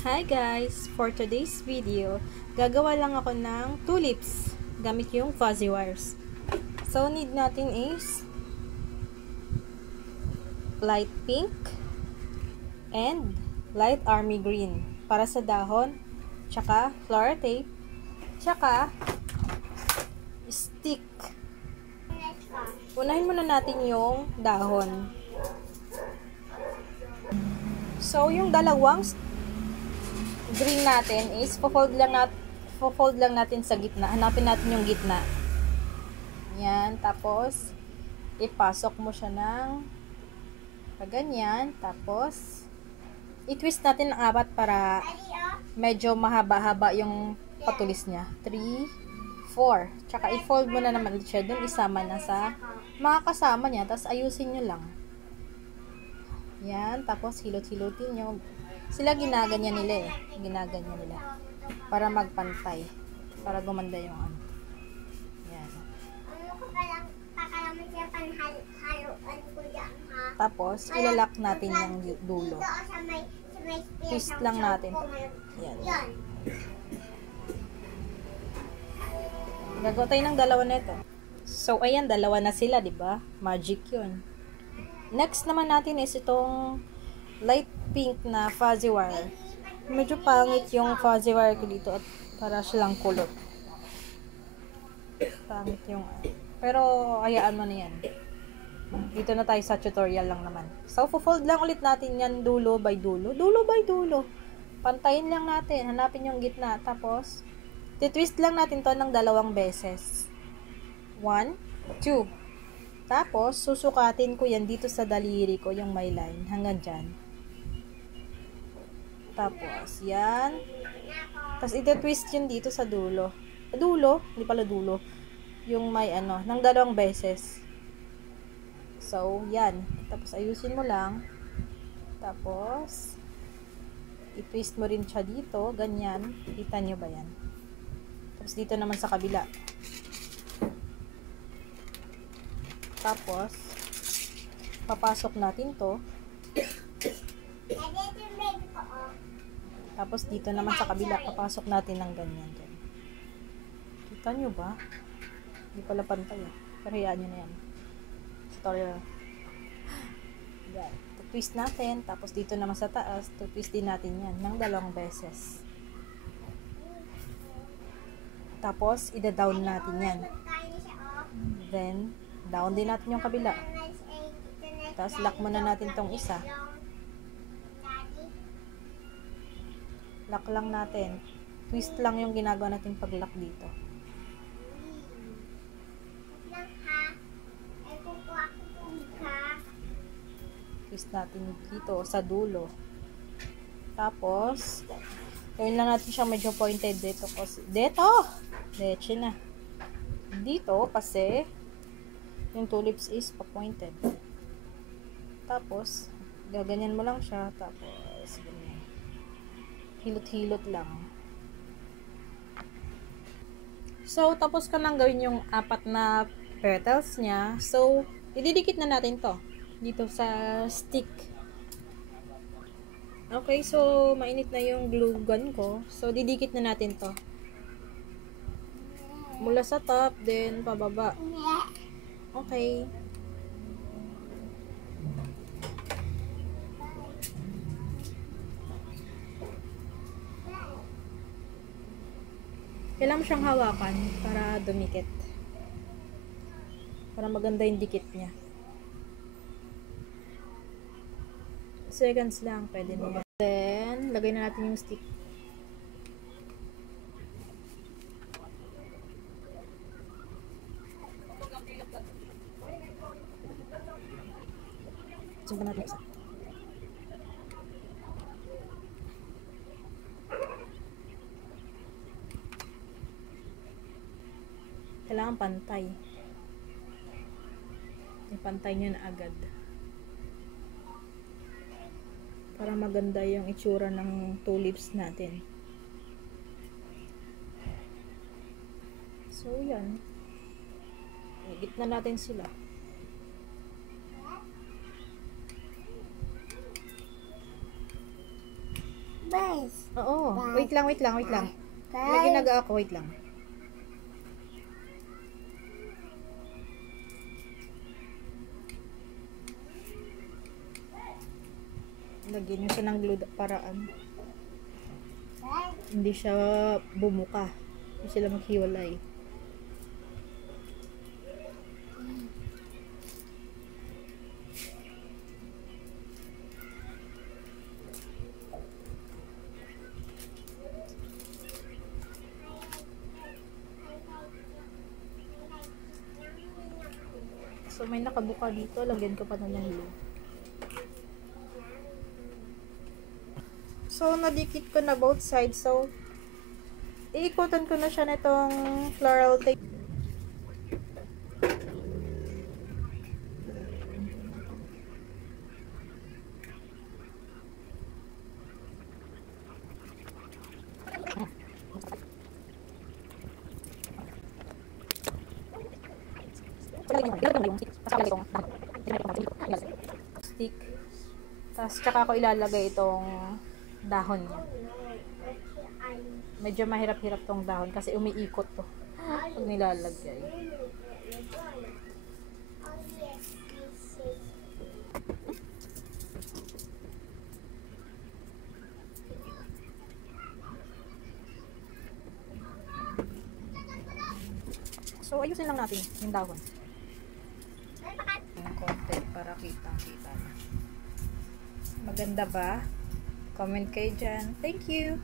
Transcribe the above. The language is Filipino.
Hi guys! For today's video, gagawa lang ako ng tulips gamit yung fuzzy wires. So, need natin is light pink and light army green para sa dahon, tsaka flower tape, tsaka stick. Unahin muna natin yung dahon. So, yung dalawang green natin is fold lang natin sa gitna. Hanapin natin yung gitna. Yan, tapos ipasok mo siya ng ganyan, tapos i-twist natin ng apat para medyo mahaba-haba yung patulis niya. 3, 4. Tsaka i-fold mo na naman siya dun, isama na sa mga kasama niya, tapos ayusin nyo lang. Yan, tapos hilot-hilutin nyo. Sila ginaganyan nila ginaganyan nila para magpantay, para gumanda yung ano. Yan. Tapos ilalak natin yung dulo. Twist lang natin. Yan. Gagawa tayo ng dalawa nito. So ayan, dalawa na sila, di ba? Magic 'yun. Next naman natin is itong light pink na fuzzy wire. Medyo pangit yung fuzzy wire ko dito at para silang kulot. Pangit yung pero hayaan mo na yan. Dito na tayo sa tutorial lang naman. So, fold lang ulit natin yan dulo by dulo. Dulo by dulo. Pantayin lang natin. Hanapin yung gitna. Tapos, titwist lang natin to ng 2 beses. 1, 2. Tapos, susukatin ko yan dito sa daliri ko, yung may line. Hanggang dyan. Tapos, yan. Tapos, iti-twist yun dito sa dulo. Dulo? Hindi pala dulo. Yung may ng 2 beses. So, yan. Tapos, ayusin mo lang. Tapos, i-twist mo rin siya dito. Ganyan. Kita nyo ba yan? Tapos, dito naman sa kabila. Tapos, papasok natin to. Tapos, dito naman sa kabila, papasok natin ng ganyan dyan. Kita nyo ba? Hindi pala pantay pero hayaan nyo na yan. Tutorial. Yan. Twist natin. Tapos, dito naman sa taas, twist din natin yan ng 2 beses. Tapos, ida-down natin yan. Then, down din natin yung kabila. Tapos, lock muna natin tong isa. Lock lang natin. Twist lang yung ginagawa natin pag-lock dito. Twist natin dito sa dulo. Tapos, gawin lang natin siya medyo pointed dito. Deche na. Dito, kasi, yung tulips is pa-pointed. Tapos, gaganyan mo lang siya. Tapos, ganyan. Hilot-hilot lang. So, tapos ko nang gawin yung 4 na petals niya. So, ididikit na natin to dito sa stick. Okay, so mainit na yung glue gun ko. So, didikit na natin to. Mula sa top, then pababa. Okay. Kailangan mo siyang hawakan para dumikit. Para maganda yung dikit niya. Seconds lang, pwede na. Then, lagay na natin yung stick. Sundan natin isa. Kailangan pantay. Ipantay nyo na agad. Para maganda yung itsura ng tulips natin. So, yan. Igit na natin sila. Oo. Wait lang. May ginagawa ako. Wait lang. Lagyan nyo siya ng glue para hindi siya bumuka. Hindi sila maghiwalay. So, may nakabuka dito. Lagyan ko pa na ng glue. So, nadikit ko na both sides. So, iikutan ko na siya nitong floral tape. Stick. Tapos, tsaka ko ilalagay itong dahon niya. Medyo mahirap-hirap tong dahon kasi umiikot to pag nilalagay. So, ayusin lang natin yung dahon. Yung konti para kitang-kita na. Maganda ba? Comment kayo dyan. Thank you!